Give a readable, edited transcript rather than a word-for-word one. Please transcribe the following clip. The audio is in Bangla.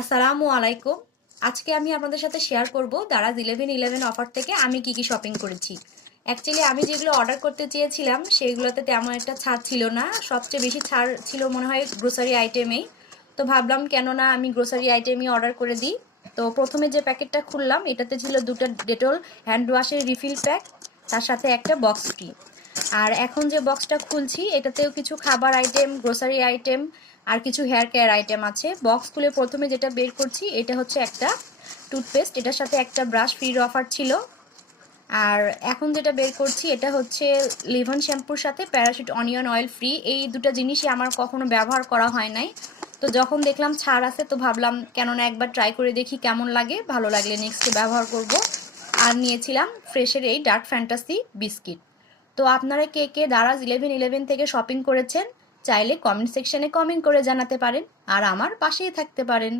আসসালামু আলাইকুম। আজকে আমি আপনাদের সাথে শেয়ার করব দারাজ 1111 অফার থেকে আমি কি কি শপিং করেছি। অ্যাকচুয়ালি আমি যেগুলো অর্ডার করতে চেয়েছিলাম সেগুলোতে তেমন একটা ছাড় ছিল না। সবচেয়ে বেশি ছাড় ছিল মনে হয় গ্রোসারি আইটেমেই। তো ভাবলাম কেন না আমি গ্রোসারি আইটেমই অর্ডার করে দিই। তো প্রথমে যে প্যাকেটটা খুললাম এটাতে ছিল দুটো ডেটল হ্যান্ড ওয়াশের রিফিল প্যাক, তার সাথে একটা বক্স ফ্রি। আর এখন যে বক্সটা খুলছি এটাতেও কিছু খাবার আইটেম, গ্রোসারি আইটেম আর কিছু হেয়ার কেয়ার আইটেম আছে। বক্স খুলে প্রথমে যেটা বের করছি এটা হচ্ছে একটা টুথপেস্ট, এটার সাথে একটা ব্রাশ ফ্রির অফার ছিল। আর এখন যেটা বের করছি এটা হচ্ছে লিভন শ্যাম্পুর সাথে প্যারাশুট অনিয়ন অয়েল ফ্রি। এই দুটো জিনিসই আমার কখনো ব্যবহার করা হয় নাই, তো যখন দেখলাম ছাড় আছে তো ভাবলাম কেননা একবার ট্রাই করে দেখি কেমন লাগে, ভালো লাগলে নেক্সটে ব্যবহার করব। আর নিয়েছিলাম ফ্রেশের এই ডার্ক ফ্যান্টাসি বিস্কিট। তো আপনারা কে কে দারাজ 1111 থেকে শপিং করেছেন চাইলে কমেন্ট সেকশনে কমেন্ট করে জানাতে পারেন আর আমার পাশেই থাকতে পারেন।